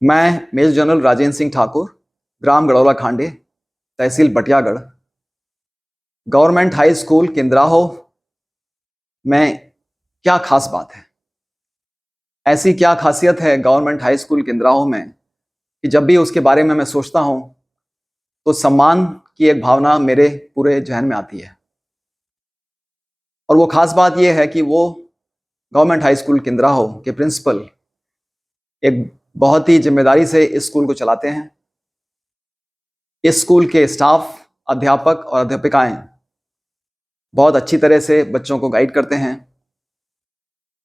मैं major general Rajendra Singh Thakur, ग्राम गड़ौला खांडे, तहसील Batiyagarh, government high school किंद्राहो में क्या खास बात है? ऐसी क्या खासियत है गवर्नमेंट हाई स्कूल किंद्राहो में कि जब भी उसके बारे में मैं सोचता हूं तो सम्मान की एक भावना मेरे पूरे जहन में आती है। और वो खास बात यह है कि वो गवर्नमेंट हाई स्कूल किंद्राहो के प्रिंसिपल एक बहुत ही जिम्मेदारी से इस स्कूल को चलाते हैं। इस स्कूल के स्टाफ, अध्यापक और अध्यापिकाएं बहुत अच्छी तरह से बच्चों को गाइड करते हैं।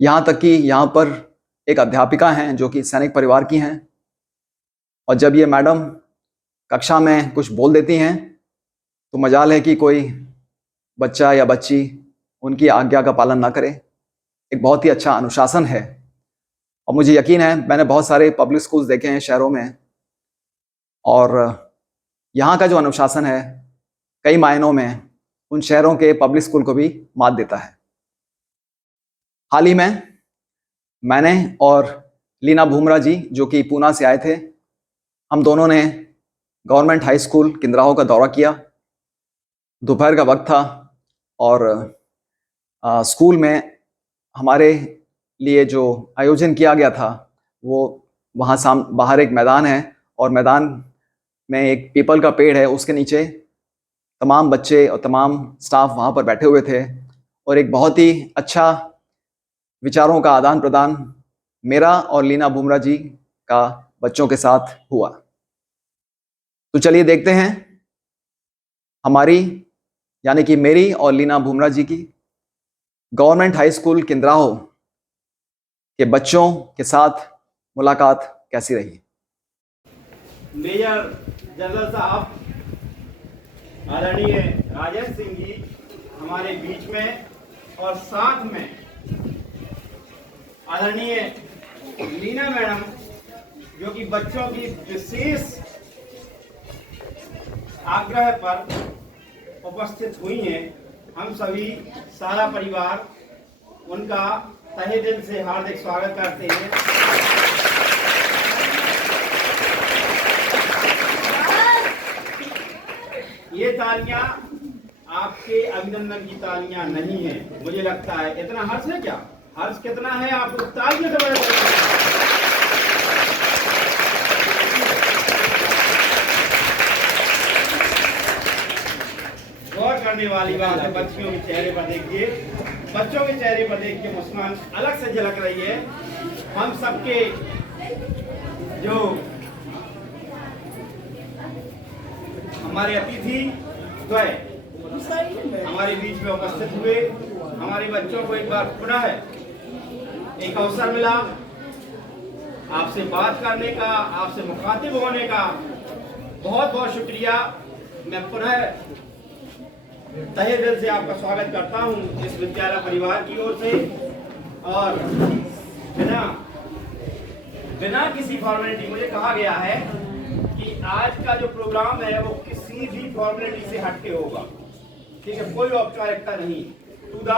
यहाँ तक कि यहाँ पर एक अध्यापिका हैं जो कि सैनिक परिवार की हैं, और जब ये मैडम कक्षा में कुछ बोल देती हैं तो मजाल है कि कोई बच्चा या बच्ची उनकी आज्ञा का पालन ना करे। एक बहुत ही अच्छा अनुशासन है, और मुझे यकीन है, मैंने बहुत सारे पब्लिक स्कूल्स देखे हैं शहरों में, और यहाँ का जो अनुशासन है कई मायनों में उन शहरों के पब्लिक स्कूल को भी मात देता है। हाल ही में मैंने और लीना भूमरा जी, जो कि पूना से आए थे, हम दोनों ने गवर्नमेंट हाई स्कूल किंद्राहो का दौरा किया। दोपहर का वक्त था और स्कूल में हमारे लिए जो आयोजन किया गया था वो वहाँ बाहर एक मैदान है, और मैदान में एक पीपल का पेड़ है, उसके नीचे तमाम बच्चे और तमाम स्टाफ वहाँ पर बैठे हुए थे, और एक बहुत ही अच्छा विचारों का आदान प्रदान मेरा और लीना भूमरा जी का बच्चों के साथ हुआ। तो चलिए देखते हैं हमारी, यानी कि मेरी और लीना भूमरा जी की गवर्नमेंट हाई स्कूल किंद्राहो के बच्चों के साथ मुलाकात कैसी रही। मेजर जनरल साहब आदरणीय राजेश सिंह जी हमारे बीच में, और साथ में आदरणीय लीना मैडम जो कि बच्चों की विशेष आग्रह पर उपस्थित हुई हैं। हम सभी सारा परिवार उनका तहे दिल से हार्दिक स्वागत करते हैं। ये तालियां आपके अभिनंदन की तालियां नहीं है, मुझे लगता है। इतना हर्ष है क्या? हर्ष कितना है? आप तालियों से बड़े गौर करने वाली बात है। बच्चियों के चेहरे पर देखिए, बच्चों के चेहरे पर देखिए मुस्कान अलग से झलक रही है। हम सबके जो हमारे अतिथि द्वय हमारे बीच में उपस्थित हुए, हमारे बच्चों को एक बार पुनः एक अवसर मिला आपसे बात करने का, आपसे मुखातिब होने का। बहुत बहुत शुक्रिया। मैं पुनः तहे दिल से आपका स्वागत करता हूं इस विद्यालय परिवार की ओर से। और बिना किसी फॉर्मेलिटी, मुझे कहा गया है कि आज का जो प्रोग्राम है वो किसी भी फॉर्मेलिटी से हटके होगा, ठीक है? कोई औपचारिकता नहीं, टू द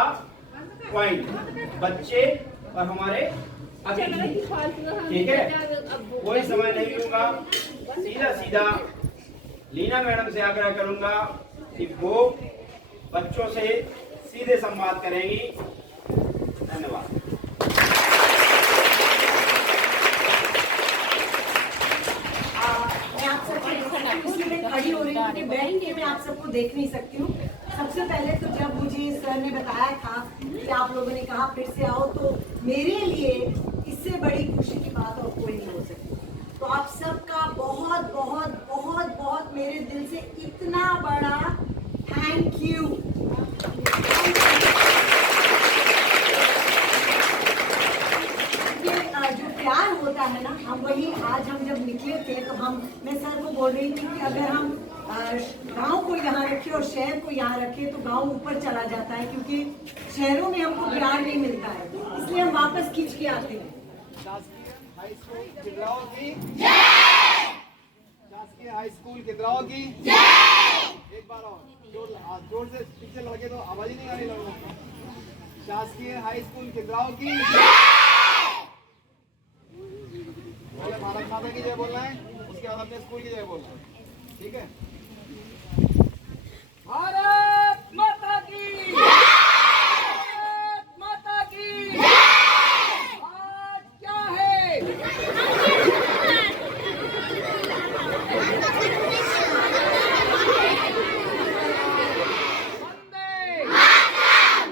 पॉइंट। बच्चे और हमारे अतिथि, ठीक है? कोई समय नहीं लूंगा, सीधा सीधा लीना मैडम से आग्रह करूंगा कि वो बच्चों से सीधे संवाद करेंगी। धन्यवाद। मैं आप सबको खड़ी हो रही हूँ, बैठ के मैं आप सबको देख नहीं सकती हूँ। सबसे पहले तो जब मुझे सर ने बताया था कि आप लोगों ने कहा फिर से आओ, तो मेरे लिए इससे बड़ी खुशी की बात और कोई नहीं हो सकती। तो आप सबका बहुत बहुत बहुत बहुत मेरे दिल से इतना बड़ा थैंक यू। जो प्यार होता है ना, हम वही आज हम जब निकले थे तो मैं सर को बोल रही थी कि अगर हम गांव को यहाँ रखे और शहर को यहाँ रखे तो गांव ऊपर चला जाता है, क्योंकि शहरों में हमको प्यार नहीं मिलता है, इसलिए हम वापस खींच के आते हैं। शासकीय हाई स्कूल किंद्राहो की जय। शासकीय हाई स्कूल किंद्राहो की जय। एक बार और जोर से पीछे लगे तो आवाज ही नहीं आ रही लोगों को। शासकीय हाई स्कूल किंद्राहो की जय। भारत माता की जय बोलना है, उसके बाद अपने स्कूल की जय बोलना है, ठीक है? भारत माता की, भारत माता की। आज क्या है? वंदे वंदे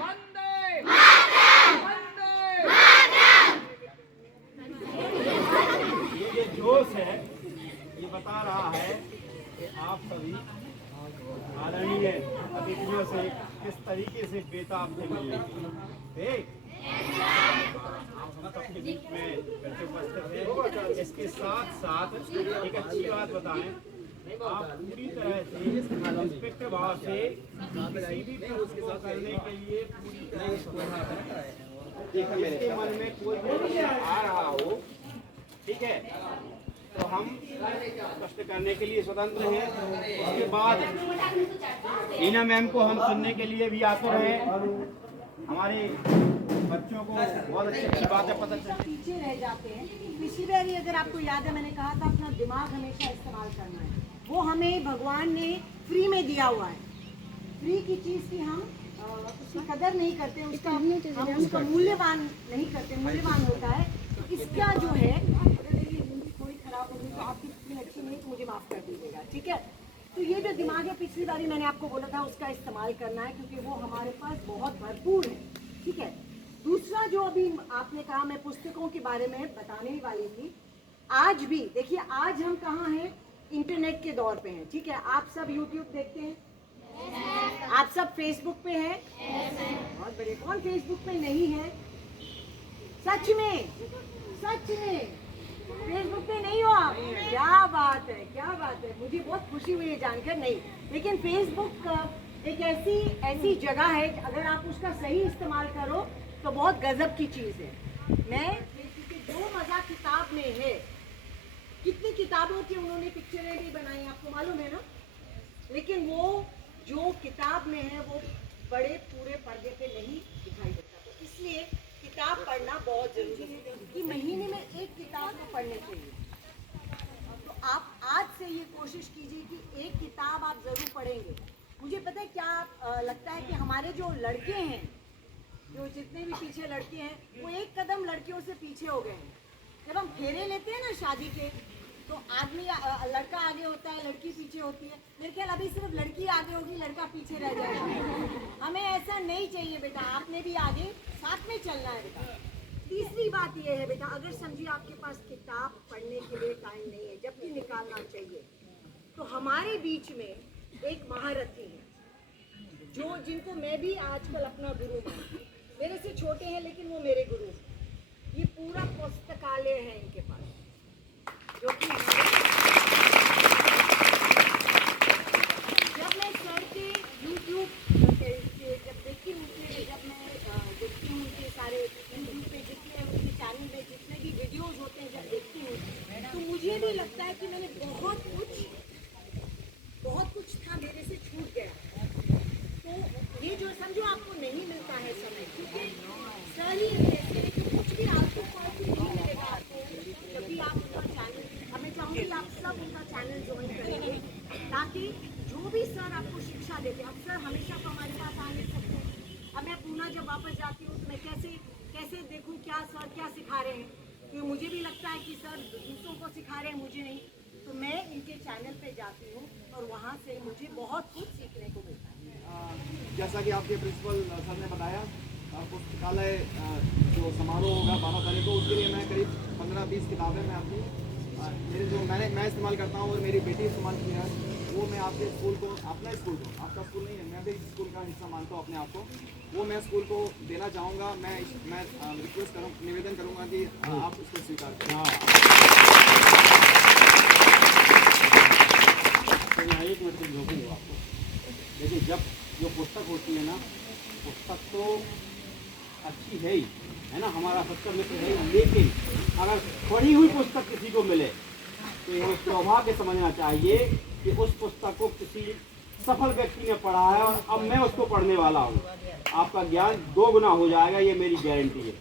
वंदे। ये जो जोश है ये बता रहा है कि आप सभी आदरणीय अतिथियों से किस तरीके से बेताब थे मिलने के लिए। आप हम सबके बीच में फिर से उपस्थित हैं। इसके साथ साथ एक अच्छी बात बताएं, आप पूरी तरह से निष्पक्ष भाव से किसी भी प्रश्न को करने के लिए पूरी तरह से जिसके मन में कोई प्रश्न आ रहा हो, ठीक है, तो हम प्रश्न करने के लिए स्वतंत्र हैं। उसके बाद ईना मैम को हम सुनने के लिए भी आतुर हैं। हमारे बच्चों को बहुत अच्छी बातें पता चलती। पीछे रह जाते हैं। पिछली बार अगर आपको याद है, मैंने कहा था अपना दिमाग हमेशा इस्तेमाल करना है। वो हमें भगवान ने फ्री में दिया हुआ है। फ्री की चीज़ की हम उसकी कदर नहीं करते, उसका हम उसका मूल्यवान नहीं करते, मूल्यवान होता है। तो इसका जो है, थोड़ी खराब होगी तो आपकी स्किन अच्छी नहीं, तो मुझे माफ़ कर दीजिएगा, ठीक है? तो ये जो दिमाग है, पिछली बारी मैंने आपको बोला था उसका इस्तेमाल करना है, क्योंकि वो हमारे पास बहुत भरपूर है, ठीक है? दूसरा जो अभी आपने कहा, मैं पुस्तकों के बारे में बताने ही वाली थी। आज भी देखिए, आज हम कहाँ हैं? इंटरनेट के दौर पे हैं, ठीक है? आप सब यूट्यूब देखते हैं, आप सब फेसबुक पे हैं, बहुत बढ़िया। कौन फेसबुक पे नहीं है? सच में, सच में फेसबुक पे नहीं हो आप? क्या बात है, क्या बात है, मुझे बहुत खुशी हुई है जानकर। नहीं, लेकिन फेसबुक एक ऐसी जगह है, अगर आप उसका सही इस्तेमाल करो तो बहुत गजब की चीज़ है। मैं जो मज़ा किताब में है, कितनी किताबों की उन्होंने पिक्चरें भी बनाई, आपको मालूम है ना? लेकिन वो जो किताब में है वो बड़े पूरे पर्दे पे नहीं दिखाई देता। तो इसलिए किताब पढ़ना बहुत ज़रूरी है कि महीने में एक किताब तो पढ़नी चाहिए। तो आप आज से ये कोशिश कीजिए कि एक किताब आप ज़रूर पढ़ेंगे। मुझे पता है क्या लगता है कि हमारे जो लड़के हैं, जो जितने भी पीछे लड़के हैं, वो एक कदम लड़कियों से पीछे हो गए हैं। जब हम फेरे लेते हैं ना शादी के, तो आदमी लड़का आगे होता है, लड़की पीछे होती है। मेरे ख्याल अभी सिर्फ लड़की आगे होगी, लड़का पीछे रह जाएगा। हमें ऐसा नहीं चाहिए बेटा, आपने भी आगे साथ में चलना है बेटा। तीसरी बात ये है बेटा, अगर समझिए आपके पास किताब पढ़ने के लिए टाइम नहीं है, जब भी निकालना चाहिए, तो हमारे बीच में एक महारथी है, जिनको मैं भी आजकल अपना गुरु मानती हूँ। मेरे से छोटे हैं लेकिन वो मेरे गुरु हैं। ये पूरा पुस्तकालय है इनके पास, जो कि जब मैं सर के यूट्यूब जब देखती हूँ, जब मैं देखती हूँ उनके सारे यूट्यूब पे जितने उनके चैनल में जितने भी वीडियोस होते हैं, जब देखती हूँ तो मुझे भी लगता है कि मैंने बहुत कुछ था मेरे से छूट गया। तो ये जो समझो आपको नहीं मिलता है समय, क्योंकि सर ही ऐसे हैं कि कुछ भी आपको फालतू नहीं मिलेगा आपको। जब भी आप उनका चैनल, मैं चाहूँगी आप सब उनका चैनल ज्वाइन करेंगे, ताकि जो भी सर आपको शिक्षा देते हैं, अब सर हमेशा तो हमारे पास आ नहीं सकते। अब मैं पूना जब वापस जाती हूँ तो मैं कैसे देखूँ क्या सर क्या सिखा रहे हैं, क्योंकि मुझे भी लगता है कि सर दूसरों को सिखा रहे हैं, मुझे नहीं। तो मैं इनके चैनल पे जाती हूँ और वहाँ से मुझे बहुत कुछ सीखने को मिलता है। जैसा कि आपके प्रिंसिपल सर ने बताया, पुस्तकालय जो समारोह होगा 12 तारीख को, उसके लिए मैं करीब 15-20 किताबें मैं अपनी मेरे जो मैं इस्तेमाल करता हूँ और मेरी बेटी इस्तेमाल की है, वो मैं आपके स्कूल को, अपना स्कूल को, आपका स्कूल नहीं है, मैं भी स्कूल का हिस्सा मानता हूँ अपने आप को, वो मैं स्कूल को देना चाहूँगा। मैं रिक्वेस्ट निवेदन करूँगा कि आप उसको स्वीकार करें। एक मिनट से रोकूंगा आपको। देखिए, जब जो पुस्तक होती है ना, पुस्तक तो अच्छी है ही, है ना, हमारा सच्चा मित्र है, लेकिन अगर पढ़ी हुई पुस्तक किसी को मिले तो यह सौभाग्य समझना चाहिए कि उस पुस्तक को किसी सफल व्यक्ति ने पढ़ा है और अब मैं उसको पढ़ने वाला हूँ। आपका ज्ञान 2 गुना हो जाएगा, ये मेरी गारंटी है।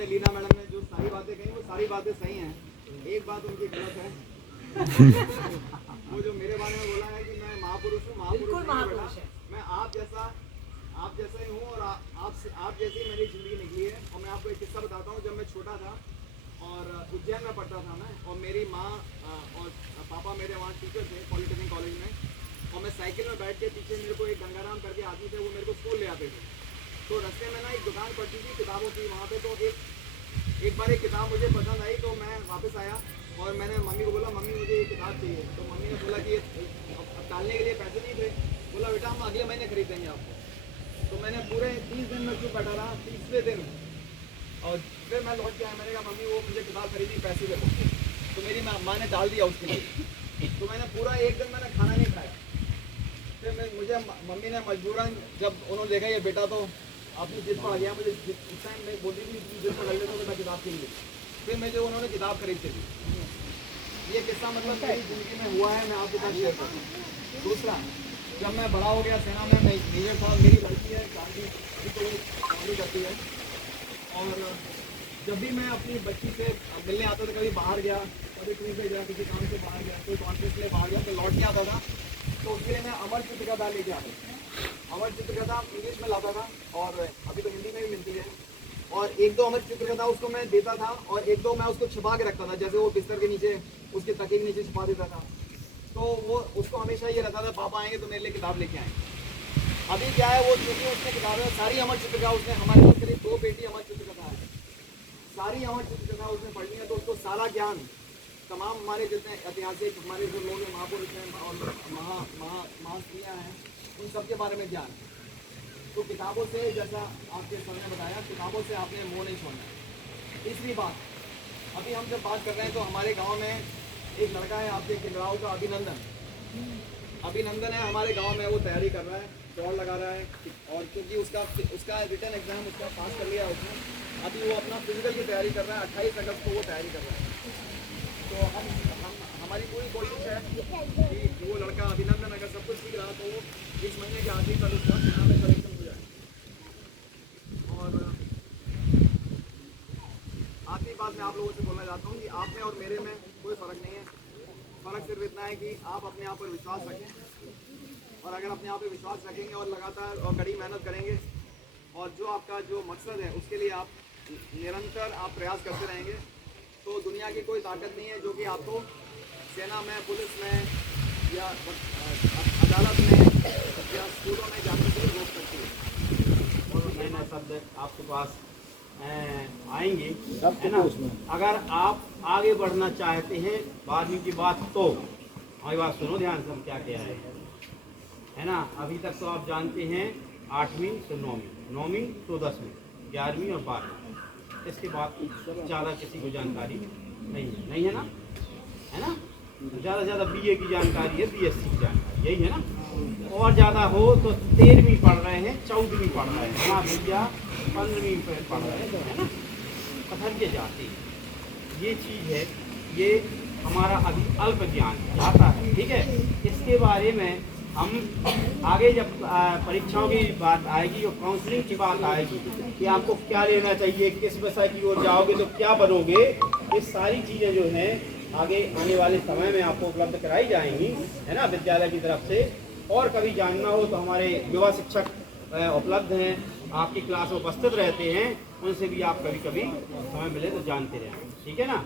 ने लीना मैडम ने जो सारी बातें कही वो सारी बातें सही हैं। एक बात उनकी गलत है। वो जो मेरे बारे में बोला है कि मैं महापुरुष हूँ, बिल्कुल महापुरुष है। मैं आप जैसा ही हूँ और आप जैसी मेरी जिंदगी निकली है। और मैं आपको एक किस्सा बताता हूँ। जब मैं छोटा था और उज्जैन में पढ़ता था मैं, और मेरी माँ और पापा मेरे वहाँ टीचर थे पॉलिटेक्निक कॉलेज में, और मैं साइकिल में बैठ के पीछे मेरे को एक गंगाराम करके आदमी थे, वो मेरे को स्कूल ले आते थे। तो रास्ते में ना एक दुकान पड़ती थी किताबों की वहाँ पे। तो एक बार एक किताब मुझे पसंद आई, तो मैं वापस आया और मैंने मम्मी को बोला, मम्मी मुझे ये किताब चाहिए। तो मम्मी ने बोला कि अब डालने के लिए पैसे नहीं थे। बोला बेटा हम अगले महीने खरीद देंगे आपको। तो मैंने पूरे 30 दिन में चुप बैठा रहा। 30वें दिन और फिर मैं लौट के आया। मैंने कहा मम्मी वो मुझे किताब खरीदी, पैसे दे दो। तो मेरी माँ ने डाल दिया उसके लिए। तो मैंने पूरा एक दिन मैंने खाना नहीं खाया। फिर मुझे मम्मी ने मजबूरन, जब उन्होंने देखा ये बेटा तो अपनी जिद पर आ गया, मुझे इस टाइम में बोलती थी जिद पर लग लेता तो मैं किताब के लिए, फिर मुझे उन्होंने किताब खरीद के दी। ये किस्सा मतलब मेरी ज़िंदगी में हुआ है, मैं आपके साथ शेयर करता हूँ। दूसरा, जब मैं बड़ा हो गया सेना में, मेजर साहब मेरी लड़की है शादी तो शादी करती है। और जब भी मैं अपनी बच्ची से मिलने आता था, कभी बाहर गया, कभी टूर पे गया, किसी काम से बाहर गया, कोई कॉन्फ्रेंस के लिए बाहर गया, तो लौट के आता था। तो उसके लिए मैं अमर चित्रकथा लेके आता था। अमर चित्रकथा इंग्लिश में लाता था और अभी तो हिंदी में भी मिलती है। और एक दो अमर चित्रकथा उसको मैं देता था और एक दो मैं उसको छुपा के रखता था। जैसे वो बिस्तर के नीचे, उसके तकिए के नीचे छुपा देता था। तो वो उसको हमेशा ये रहता था पापा आएंगे तो मेरे लिए किताब लेके आएंगे। अभी क्या है, वो चूंकि उसने किताबें सारी अमर चित्रकथा, उसने हमारे पास करीब 2 पेटी अमर चित्रकथा है, सारी अमर चित्रकथा उसने पढ़नी है। तो उसको सारा ज्ञान, तमाम हमारे जितने ऐतिहासिक हमारे जो लोग हैं, महापुरुष हैं और महास्त्रियाँ हैं, उन सब के बारे में ज्ञान। तो किताबों से, जैसा आपके सर ने बताया, किताबों से आपने मुँह नहीं छोड़ना। तीसरी बात, अभी हम जब बात कर रहे हैं तो हमारे गांव में एक लड़का है आपके खिंडराव का, अभिनंदन है हमारे गांव में। वो तैयारी कर रहा है, दौड़ लगा रहा है, और क्योंकि उसका रिटन एग्जाम उसका पास कर लिया उसने। अभी वो अपना फिजिकल की तैयारी कर रहा है। 28 अगस्त को वो तैयारी कर रहा है। तो हमारी पूरी कोशिश है कि वो लड़का अभिनंदन, अगर सब कुछ ठीक रहा तो वो इस महीने के आखिरी तक उसका सेना में सिलेक्शन हो जाए। और आखिरी बात मैं आप लोगों से बोलना चाहता हूँ कि आप में और मेरे में कोई फ़र्क नहीं है। फ़र्क सिर्फ इतना है कि आप अपने आप पर विश्वास रखें, और अगर अपने आप पर विश्वास रखेंगे और लगातार और कड़ी मेहनत करेंगे, और जो आपका जो मकसद है उसके लिए आप निरंतर आप प्रयास करते रहेंगे, तो दुनिया की कोई ताकत नहीं है जो कि आपको सेना में, पुलिस में या अदालत में या स्कूलों में जाने से रोक सकती है। और नए नए शब्द आपके पास आएंगे, है ना। अगर आप आगे बढ़ना चाहते हैं 12वीं की बात, तो हमारी बात सुनो ध्यान से, हम क्या कह रहे हैं, है ना। अभी तक तो आप जानते हैं 8वीं से 9वीं, 9वीं तो 10वीं, 11वीं और 12वीं। इसके बाद ज़्यादा किसी को जानकारी नहीं है ना, है ना। ज़्यादा से ज़्यादा BA की जानकारी है, BSc की जानकारी, यही है ना। और ज़्यादा हो तो 13वीं पढ़ रहे हैं, 14वीं पढ़ रहे हैं, हाँ भैया 15वीं पढ़ रहे हैं, है ना। पढ़ के जाते हैं, ये चीज़ है, ये हमारा अभी अल्प ज्ञान जाता है, ठीक है। इसके बारे में हम आगे जब परीक्षाओं की बात आएगी और काउंसलिंग की बात आएगी कि आपको क्या लेना चाहिए, किस विषय की ओर जाओगे तो क्या बनोगे, ये सारी चीज़ें जो हैं आगे आने वाले समय में आपको उपलब्ध कराई जाएंगी, है ना, विद्यालय की तरफ से। और कभी जानना हो तो हमारे युवा शिक्षक उपलब्ध हैं, आपकी क्लास में उपस्थित रहते हैं, उनसे भी आप कभी कभी समय मिले तो जानते रहें, ठीक है ना।